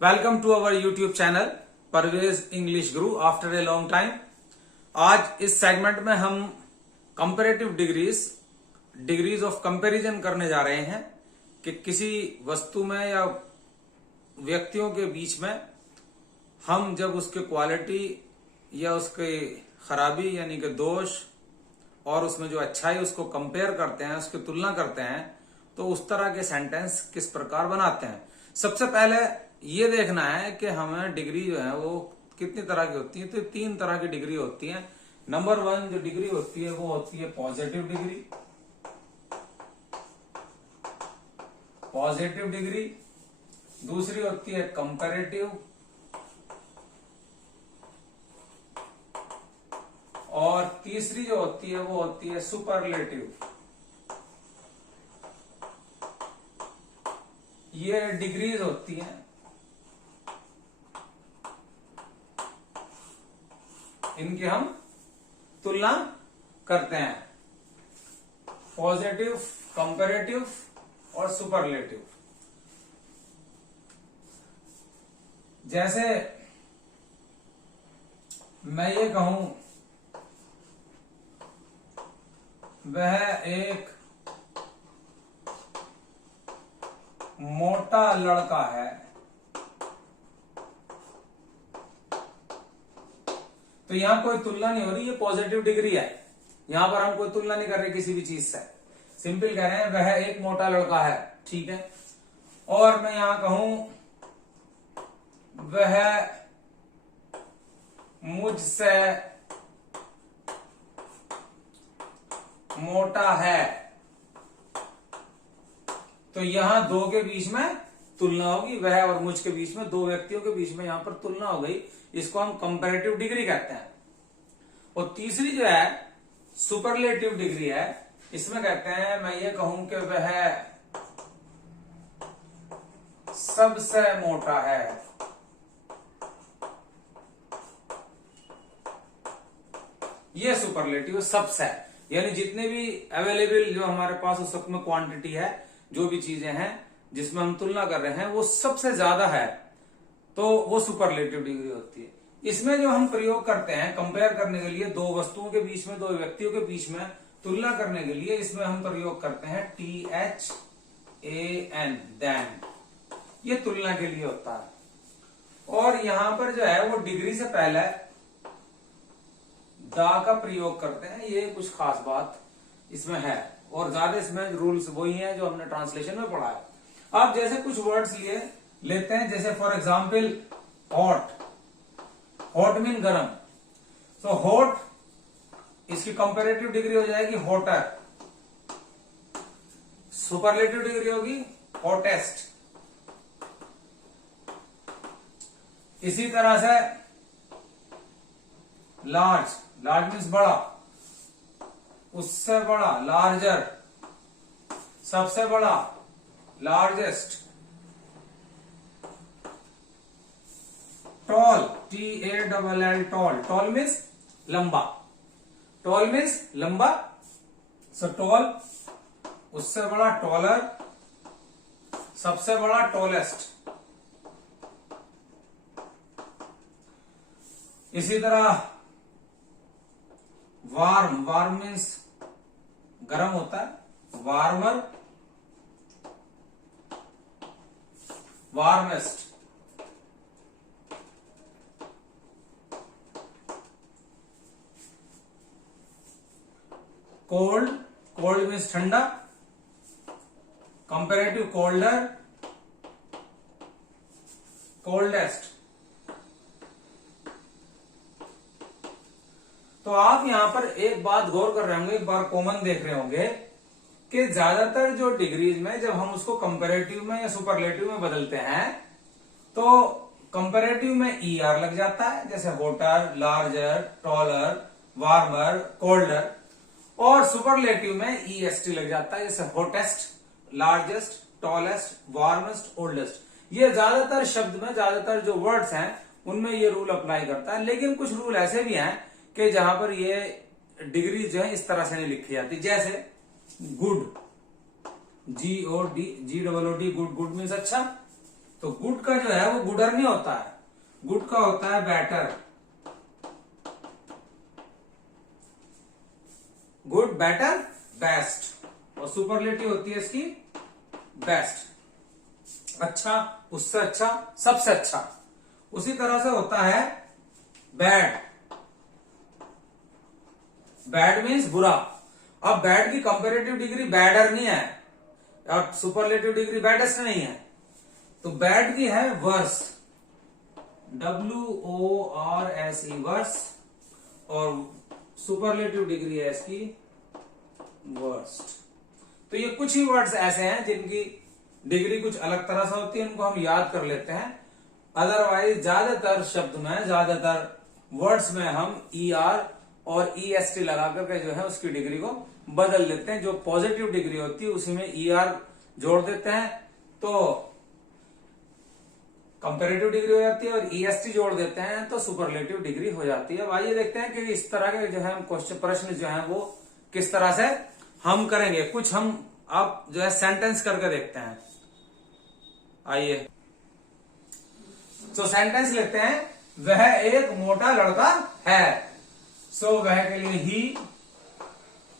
Welcome to our YouTube channel Parvez English Guru after a long time. आज इस segment में हम कंपैरेटिव डिग्रीज ऑफ कंपैरिजन करने जा रहे हैं कि किसी वस्तु में या व्यक्तियों के बीच में हम जब उसके क्वालिटी या उसके खराबी यानी कि दोष और उसमें जो अच्छाई उसको कंपेयर करते हैं, उसकी तुलना करते हैं, तो उस तरह के सेंटेंस किस प्रकार बनाते हैं। सबसे पहले ये देखना है कि हमें डिग्री जो है वो कितनी तरह की होती है। तो 3 तरह की डिग्री होती है। नंबर 1 जो डिग्री होती है वो होती है पॉजिटिव डिग्री। दूसरी होती है कंपैरेटिव और तीसरी जो होती है वो होती है सुपरलेटिव। ये डिग्रीज होती हैं, इनकी हम तुलना करते हैं। पॉजिटिव, कंपैरेटिव और सुपरलेटिव। जैसे मैं ये कहूं वह एक मोटा लड़का है, तो यहां कोई तुलना नहीं हो रही, ये पॉजिटिव डिग्री है। यहां पर हम कोई तुलना नहीं कर रहे किसी भी चीज से, सिंपल कह रहे हैं वह एक मोटा लड़का है, ठीक है। और मैं यहां कहूं वह मुझसे मोटा है, तो यहां दो के बीच में तुलना होगी, वह और मुझ के बीच में, दो व्यक्तियों के बीच में यहां पर तुलना हो गई। इसको हम कंपैरेटिव डिग्री कहते हैं। और तीसरी जो है सुपरलेटिव डिग्री है, इसमें कहते हैं मैं ये कहूं कि वह सबसे मोटा है, ये सुपरलेटिव सबसे, यानी जितने भी अवेलेबल जो हमारे पास उस वक्त में क्वांटिटी है, जो भी चीजें हैं जिसमें हम तुलना कर रहे हैं वो सबसे ज्यादा है, तो वो सुपरलेटिव डिग्री होती है। इसमें जो हम प्रयोग करते हैं कंपेयर करने के लिए, दो वस्तुओं के बीच में, दो व्यक्तियों के बीच में तुलना करने के लिए, इसमें हम प्रयोग करते हैं THAN, दैन। ये तुलना के लिए होता है। और यहां पर जो है वो डिग्री से पहले दा का प्रयोग करते हैं। ये कुछ खास बात इसमें है, और ज्यादा इसमें रूल्स वही हैं जो हमने ट्रांसलेशन में पढ़ा है। आप जैसे कुछ वर्ड्स लेते हैं, जैसे फॉर एग्जाम्पल हॉट मीन गरम, तो हॉट इसकी कंपैरेटिव डिग्री हो जाएगी हॉटर, सुपरलेटिव डिग्री होगी हॉटेस्ट। इसी तरह से लार्ज मीन्स बड़ा, उससे बड़ा लार्जर, सबसे बड़ा largest. Tall TALL, tall means लंबा, सो टॉल उससे बड़ा टॉलर, सबसे बड़ा टॉलेस्ट। इसी तरह वार्म मीन्स गर्म होता है, वार्मर, वार्मेस्ट। कोल्ड मीन्स ठंडा, कंपैरेटिव कोल्डर, कोल्डेस्ट। तो आप यहां पर एक बात गौर कर रहे होंगे, एक बार कॉमन देख रहे होंगे कि ज्यादातर जो डिग्रीज में जब हम उसको कंपैरेटिव में या सुपरलेटिव में बदलते हैं तो कंपैरेटिव में ER लग जाता है, जैसे voter, larger, taller, warmer, colder. और सुपरलेटिव में EST लग जाता है, जैसे hottest, largest, tallest, warmest, oldest. ये ज्यादातर शब्द में, ज्यादातर जो वर्ड्स हैं उनमें ये रूल अप्लाई करता है। लेकिन कुछ रूल ऐसे भी हैं कि जहां पर ये डिग्री जो है इस तरह से नहीं लिखी जाती। जैसे good, GOD, GOOD, good means अच्छा, तो गुड का जो है वो गुडर नहीं होता है, गुड का होता है बेटर। गुड, बेटर, बेस्ट, और सुपरलेटिव होती है इसकी बेस्ट। अच्छा, उससे अच्छा, सबसे अच्छा। उसी तरह से होता है बैड। बैड मीन्स बुरा। अब बैड की कंपैरेटिव डिग्री बैडर नहीं है, अब सुपरलेटिव डिग्री बैडेस्ट नहीं है, तो बैड की है वर्स, WORSE, वर्स, और सुपरलेटिव डिग्री है इसकी वर्स्ट। तो ये कुछ ही वर्ड्स ऐसे हैं जिनकी डिग्री कुछ अलग तरह से होती है, इनको हम याद कर लेते हैं। अदरवाइज ज्यादातर शब्द में, ज्यादातर वर्ड्स में हम ER और EST लगा करके जो है उसकी डिग्री को बदल लेते हैं। जो पॉजिटिव डिग्री होती है उसी में ER जोड़ देते हैं तो कंपैरेटिव डिग्री हो जाती है, और EST जोड़ देते हैं तो सुपरलेटिव डिग्री हो जाती है। अब आइए देखते हैं कि इस तरह के जो है हम क्वेश्चन, प्रश्न जो है वो किस तरह से हम करेंगे। कुछ हम अब जो है सेंटेंस करके देखते हैं। आइए, तो सेंटेंस लेते हैं। वह एक मोटा लड़का है। सो वह के लिए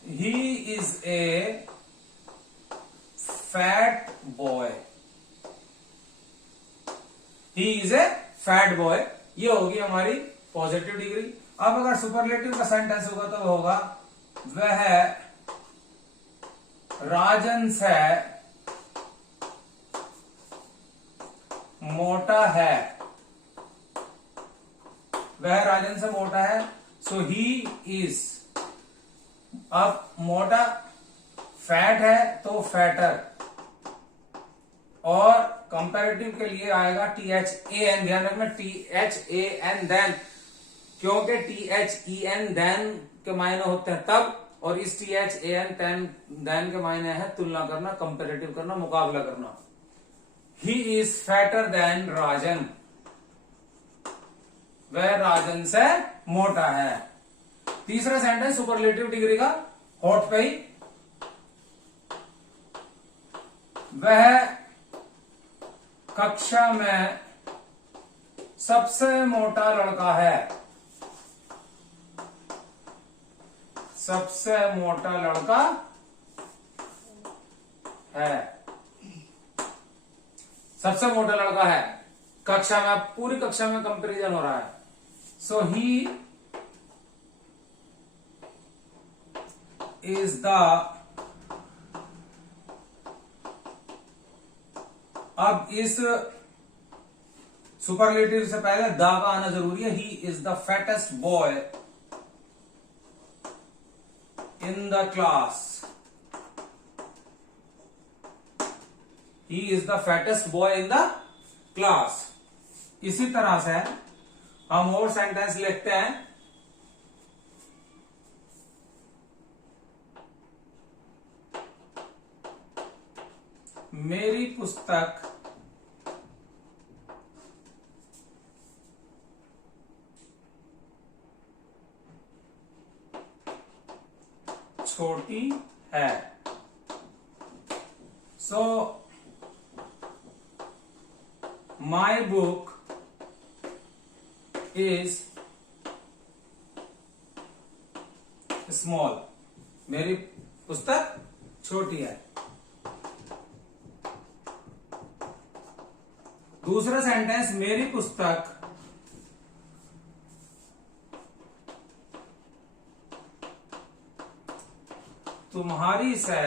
he is a fat boy. He is a fat boy, ये होगी हमारी पॉजिटिव डिग्री। अब अगर सुपरलेटिव का सेंटेंस होगा तो होगा वह राजन से मोटा है। वह राजन से मोटा है, सो ही इज। अब मोटा फैट है तो फैटर, और कंपैरेटिव के लिए आएगा THAN। ध्यान रखना, THAN देन, क्योंकि THEN देन के मायने होते हैं तब, और इस THAN देन के मायने है तुलना करना, कंपैरेटिव करना, मुकाबला करना। ही इज फैटर देन राजन। वह राजन से मोटा है। तीसरा सेंटेंस सुपरलेटिव डिग्री का, होठ पे ही। वह कक्षा में सबसे मोटा लड़का है। सबसे मोटा लड़का है, सबसे मोटा लड़का है कक्षा में। पूरी कक्षा में कंपैरिजन हो रहा है। सो ही इज द, अब इस सुपरलेटिव से पहले द का आना जरूरी है। He is the fattest boy in the class. He is the fattest boy in the class. इसी तरह से हम और सेंटेंस लिखते हैं। मेरी पुस्तक छोटी है। So my book is small. मेरी पुस्तक छोटी है। दूसरा सेंटेंस, मेरी पुस्तक तुम्हारी से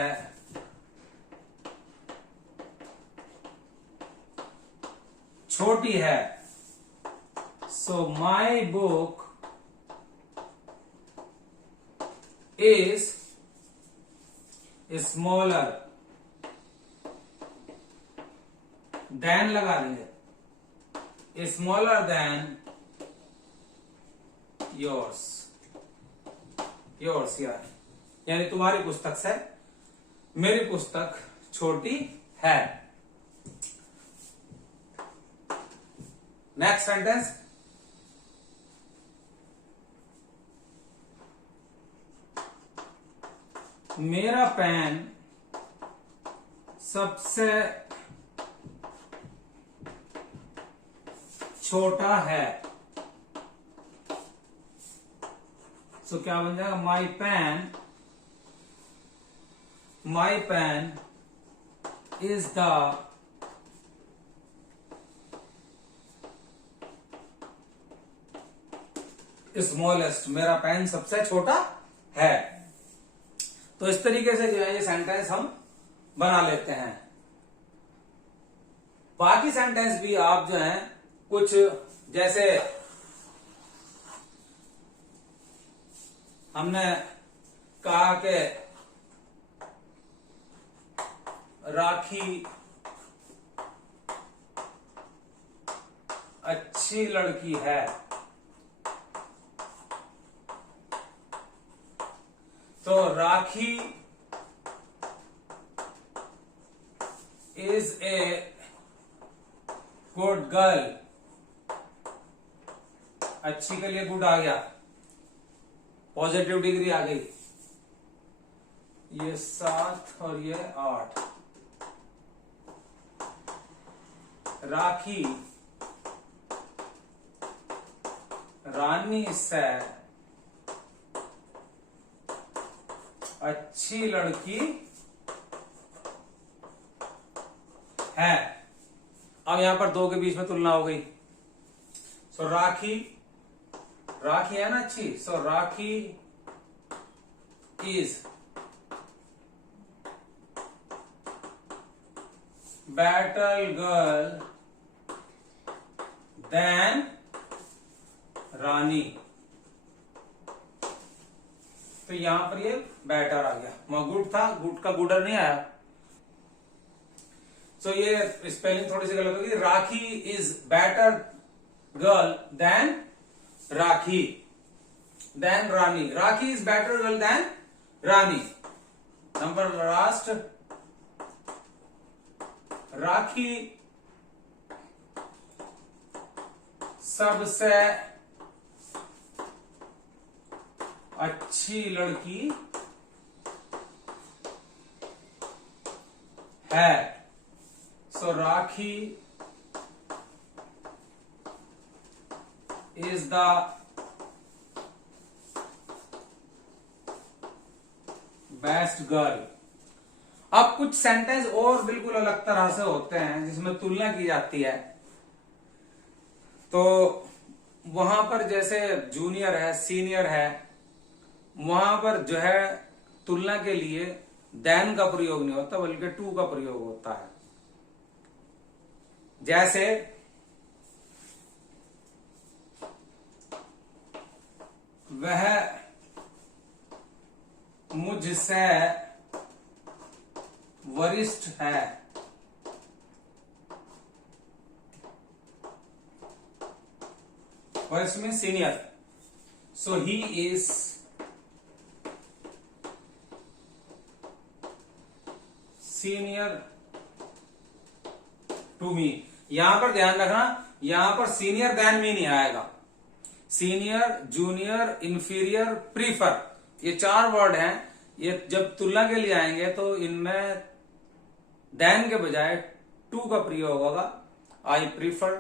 छोटी है। So my book is smaller than, लगा देंगे, स्मॉलर देन योर्स। योर्स यानी तुम्हारी पुस्तक से मेरी पुस्तक छोटी है। नेक्स्ट सेंटेंस, मेरा पेन सबसे छोटा है। सो क्या बन जाएगा, my pen is the smallest, मेरा पेन सबसे छोटा है। तो इस तरीके से जो है ये सेंटेंस हम बना लेते हैं। बाकी सेंटेंस भी आप जो है कुछ जैसे हमने कहा कि राखी अच्छी लड़की है, तो राखी इज ए गुड गर्ल, अच्छी के लिए गुड आ गया, पॉजिटिव डिग्री आ गई। ये 7 और ये 8। राखी रानी से अच्छी लड़की है। अब यहां पर दो के बीच में तुलना हो गई। सो राखी है ना अच्छी, सो Rakhi is better girl than रानी। तो यहां पर ये बेटर आ गया, वहां गुड था, गुड का गुडर नहीं आया। सो ये स्पेलिंग थोड़ी सी गलत होगी। Rakhi is better girl than Rakhi than Rani. Rakhi is better girl than Rani. Number last, Rakhi सबसे अच्छी लड़की है। So Rakhi is the best girl. अब कुछ सेंटेंस और बिल्कुल अलग तरह से होते हैं जिसमें तुलना की जाती है। तो वहां पर जैसे जूनियर है, सीनियर है, वहां पर जो है तुलना के लिए देन का प्रयोग नहीं होता बल्कि टू का प्रयोग होता है। जैसे वह मुझसे वरिष्ठ है, वरिष्ठ means senior. So he is senior to me. यहां पर ध्यान रखना, यहां पर सीनियर देन मी नहीं आएगा। सीनियर, जूनियर, इंफीरियर, प्रीफर, ये 4 वर्ड हैं। ये जब तुलना के लिए आएंगे तो इनमें देन के बजाय टू का प्रयोग होगा। I prefer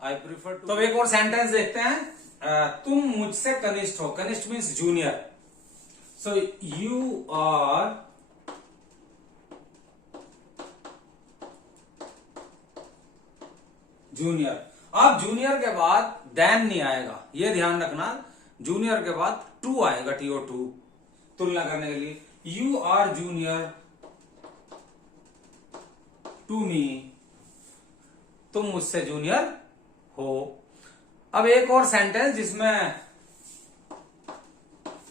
to. तो एक और सेंटेंस देखते हैं। तुम मुझसे कनिष्ठ हो, कनिष्ठ means junior. So you are junior. अब जूनियर के बाद देन नहीं आएगा, ये ध्यान रखना। जूनियर के बाद टू आएगा, TO2, तुलना करने के लिए। You are junior to me, तुम मुझसे जूनियर हो। अब एक और सेंटेंस जिसमें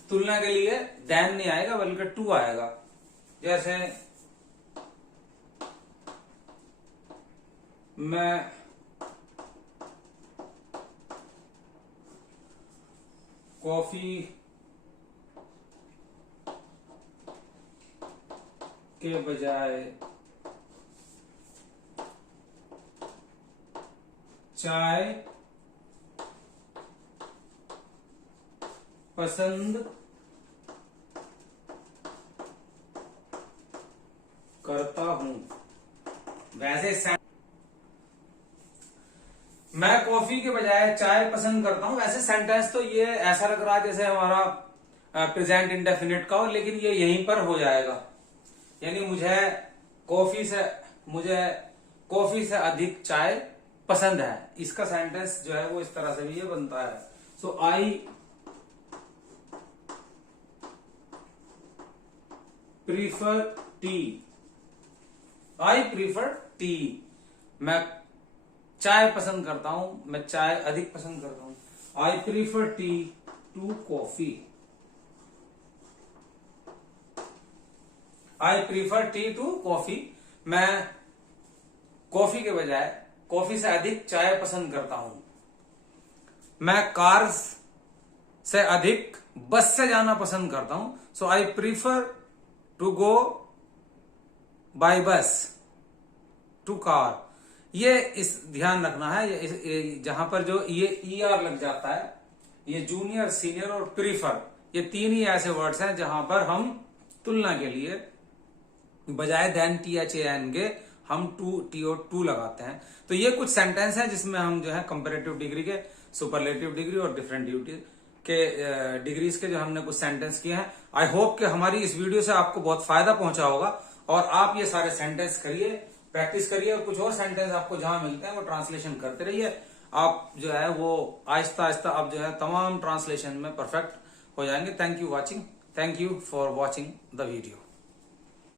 तुलना के लिए देन नहीं आएगा बल्कि टू आएगा। जैसे मैं कॉफी के बजाय चाय पसंद करता हूं। वैसे मैं कॉफी के बजाय चाय पसंद करता हूं। वैसे सेंटेंस तो ये ऐसा लग रहा है जैसे हमारा प्रेजेंट इंडेफिनिट का हो, लेकिन ये यहीं पर हो जाएगा। यानी मुझे कॉफी से अधिक चाय पसंद है। इसका सेंटेंस जो है वो इस तरह से भी ये बनता है। So I prefer tea. I prefer tea. मैं चाय पसंद करता हूं, मैं चाय अधिक पसंद करता हूं। I prefer tea to coffee. I prefer tea to coffee. मैं कॉफी के बजाय कॉफी से अधिक चाय पसंद करता हूं। मैं कार से अधिक बस से जाना पसंद करता हूं। So I prefer to go by bus to car. ये इस ध्यान रखना है, ये जहां पर जो ये ER लग जाता है, ये जूनियर, सीनियर और प्रीफर, ये तीन ही ऐसे वर्ड्स हैं जहां पर हम तुलना के लिए बजाय देन THAN के हम टू लगाते हैं। तो ये कुछ सेंटेंस हैं जिसमें हम जो है कंपैरेटिव डिग्री के, सुपरलेटिव डिग्री और डिफरेंट ड्यूटी के डिग्रीज के जो हमने कुछ सेंटेंस किए हैं। आई होप कि हमारी इस वीडियो से आपको बहुत फायदा पहुंचा होगा और आप ये सारे सेंटेंस करिए, प्रैक्टिस करिए और कुछ और सेंटेंस आपको जहां मिलते हैं वो ट्रांसलेशन करते रहिए। आप जो है वो आहिस्ता आहिस्ता आप जो है तमाम ट्रांसलेशन में परफेक्ट हो जाएंगे। Thank you for watching the video.